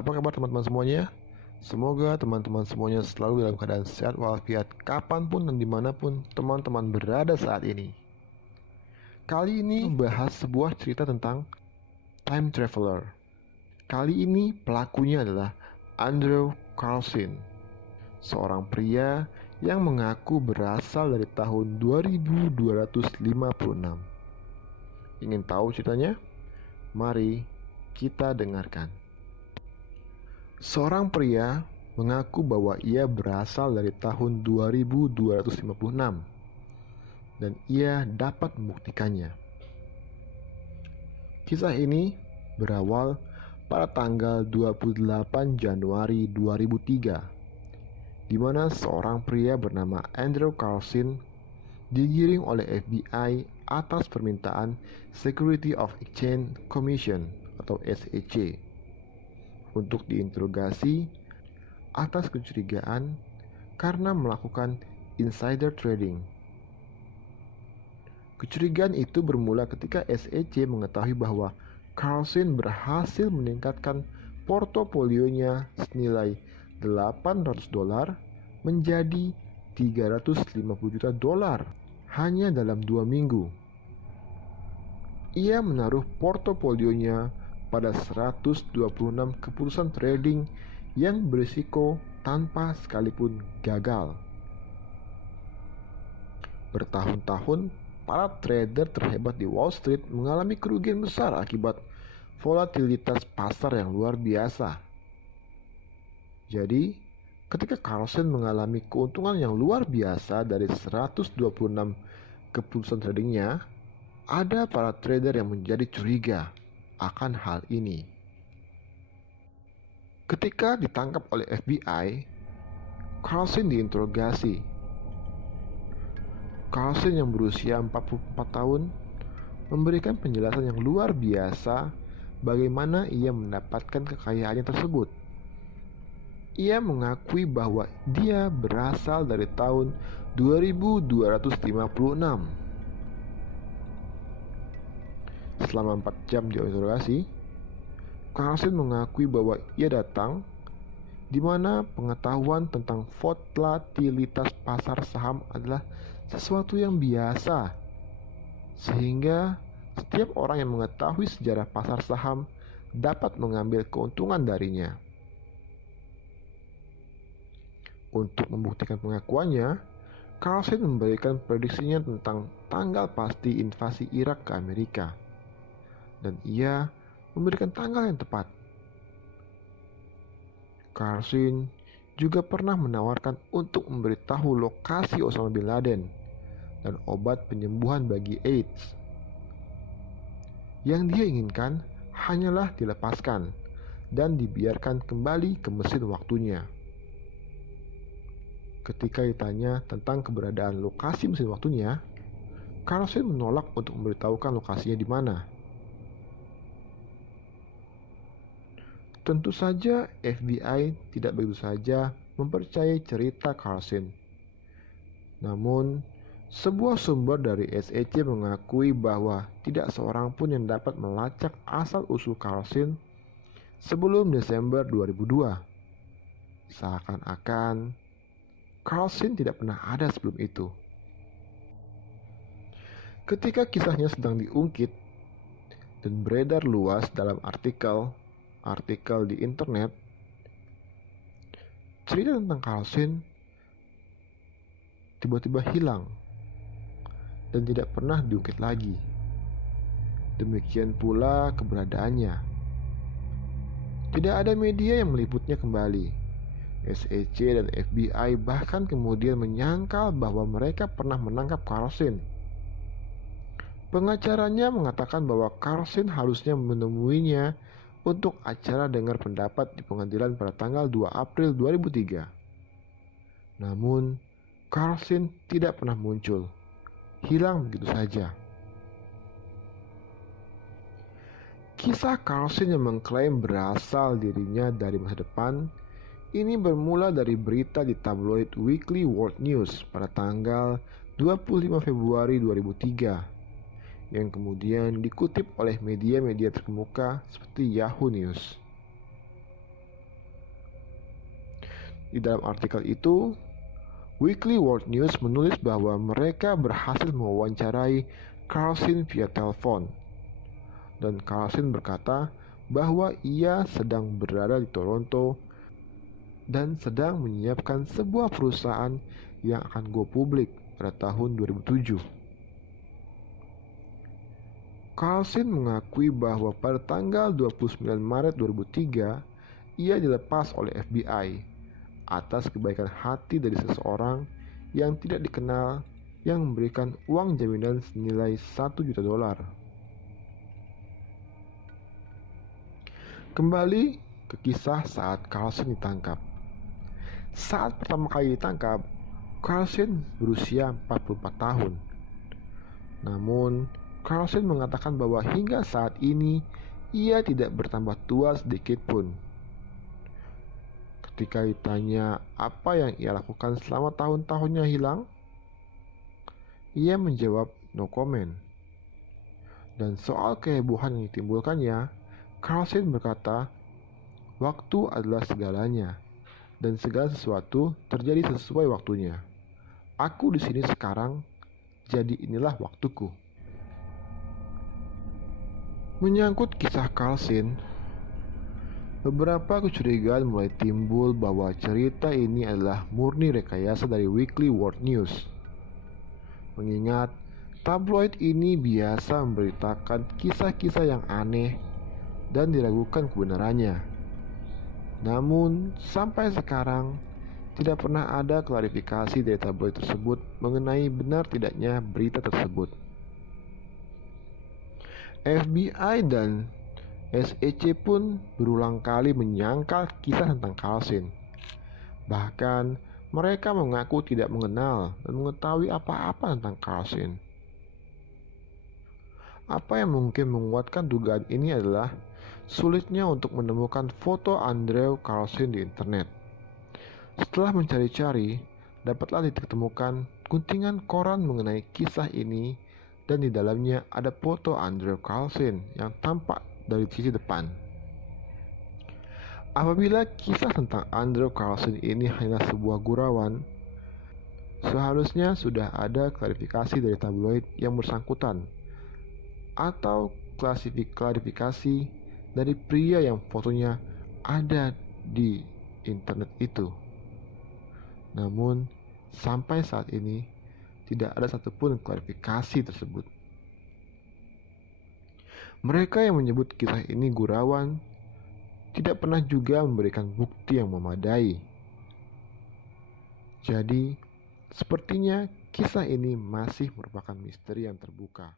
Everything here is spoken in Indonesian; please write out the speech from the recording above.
Apa kabar teman-teman semuanya? Semoga teman-teman semuanya selalu dalam keadaan sehat walafiat kapanpun dan dimanapun teman-teman berada saat ini. Kali ini membahas sebuah cerita tentang time traveler. Kali ini pelakunya adalah Andrew Carlson, seorang pria yang mengaku berasal dari tahun 2256. Ingin tahu ceritanya? Mari kita dengarkan. Seorang pria mengaku bahwa ia berasal dari tahun 2256 dan ia dapat membuktikannya. Kisah ini berawal pada tanggal 28 Januari 2003, di mana seorang pria bernama Andrew Carlson digiring oleh FBI atas permintaan Security of Exchange Commission atau SEC untuk diinterogasi atas kecurigaan karena melakukan insider trading. Kecurigaan itu bermula ketika SEC mengetahui bahwa Carlson berhasil meningkatkan portofolionya senilai $800 menjadi $350 juta hanya dalam 2 minggu. Ia menaruh portofolionya pada 126 keputusan trading yang berisiko tanpa sekalipun gagal. Bertahun-tahun, para trader terhebat di Wall Street mengalami kerugian besar akibat volatilitas pasar yang luar biasa. Jadi, ketika Carlson mengalami keuntungan yang luar biasa dari 126 keputusan tradingnya, ada para trader yang menjadi curiga akan hal ini. Ketika ditangkap oleh FBI, Carlson diinterogasi. Carlson yang berusia 44 tahun memberikan penjelasan yang luar biasa bagaimana ia mendapatkan kekayaannya tersebut. Ia mengakui bahwa dia berasal dari tahun 2256. Selama 4 jam diinterogasi, Carlson mengakui bahwa ia datang di mana pengetahuan tentang volatilitas pasar saham adalah sesuatu yang biasa, sehingga setiap orang yang mengetahui sejarah pasar saham dapat mengambil keuntungan darinya. Untuk membuktikan pengakuannya, Carlson memberikan prediksinya tentang tanggal pasti invasi Irak ke Amerika, dan ia memberikan tanggal yang tepat. Carlson juga pernah menawarkan untuk memberitahu lokasi Osama bin Laden dan obat penyembuhan bagi AIDS. Yang dia inginkan hanyalah dilepaskan dan dibiarkan kembali ke mesin waktunya. Ketika ditanya tentang keberadaan lokasi mesin waktunya, Carlson menolak untuk memberitahukan lokasinya di mana. Tentu saja FBI tidak begitu saja mempercayai cerita Carlson. Namun, sebuah sumber dari SEC mengakui bahwa tidak seorang pun yang dapat melacak asal-usul Carlson sebelum Desember 2002. Seakan-akan Carlson tidak pernah ada sebelum itu. Ketika kisahnya sedang diungkit dan beredar luas dalam artikel di internet, cerita tentang Carlson tiba-tiba hilang dan tidak pernah diungkit lagi. Demikian pula keberadaannya. Tidak ada media yang meliputnya kembali. SEC dan FBI bahkan kemudian menyangkal bahwa mereka pernah menangkap Carlson. Pengacaranya mengatakan bahwa Carlson harusnya menemuinya untuk acara dengar pendapat di pengadilan pada tanggal 2 April 2003. Namun, Carlson tidak pernah muncul. Hilang begitu saja. Kisah Carlson yang mengklaim berasal dirinya dari masa depan ini bermula dari berita di tabloid Weekly World News pada tanggal 25 Februari 2003 yang kemudian dikutip oleh media-media terkemuka seperti Yahoo News. Di dalam artikel itu, Weekly World News menulis bahwa mereka berhasil mewawancarai Carlson via telepon. Dan Carlson berkata bahwa ia sedang berada di Toronto dan sedang menyiapkan sebuah perusahaan yang akan go publik pada tahun 2007. Carlson mengakui bahwa pada tanggal 29 Maret 2003, ia dilepas oleh FBI atas kebaikan hati dari seseorang yang tidak dikenal yang memberikan uang jaminan senilai $1 juta. Kembali ke kisah saat Carlson ditangkap. Saat pertama kali ditangkap, Carlson berusia 44 tahun. Namun, Carlson mengatakan bahwa hingga saat ini ia tidak bertambah tua sedikit pun. Ketika ditanya apa yang ia lakukan selama tahun-tahunnya hilang, ia menjawab no comment. Dan soal kehebohan yang ditimbulkannya, Carlson berkata, "Waktu adalah segalanya, dan segala sesuatu terjadi sesuai waktunya. Aku di sini sekarang, jadi inilah waktuku." Menyangkut kisah Carlson, beberapa kecurigaan mulai timbul bahwa cerita ini adalah murni rekayasa dari Weekly World News. Mengingat tabloid ini biasa memberitakan kisah-kisah yang aneh dan diragukan kebenarannya. Namun, sampai sekarang tidak pernah ada klarifikasi dari tabloid tersebut mengenai benar tidaknya berita tersebut. FBI dan SEC pun berulang kali menyangkal kisah tentang Carlson. Bahkan, mereka mengaku tidak mengenal dan mengetahui apa-apa tentang Carlson. Apa yang mungkin menguatkan dugaan ini adalah sulitnya untuk menemukan foto Andrew Carlson di internet. Setelah mencari-cari, dapatlah ditemukan guntingan koran mengenai kisah ini, dan di dalamnya ada foto Andrew Carlson yang tampak dari sisi depan. Apabila kisah tentang Andrew Carlson ini hanyalah sebuah gurauan, seharusnya sudah ada klarifikasi dari tabloid yang bersangkutan, atau klarifikasi dari pria yang fotonya ada di internet itu. Namun, sampai saat ini tidak ada satupun klarifikasi tersebut. Mereka yang menyebut kisah ini gurauan tidak pernah juga memberikan bukti yang memadai. Jadi, sepertinya kisah ini masih merupakan misteri yang terbuka.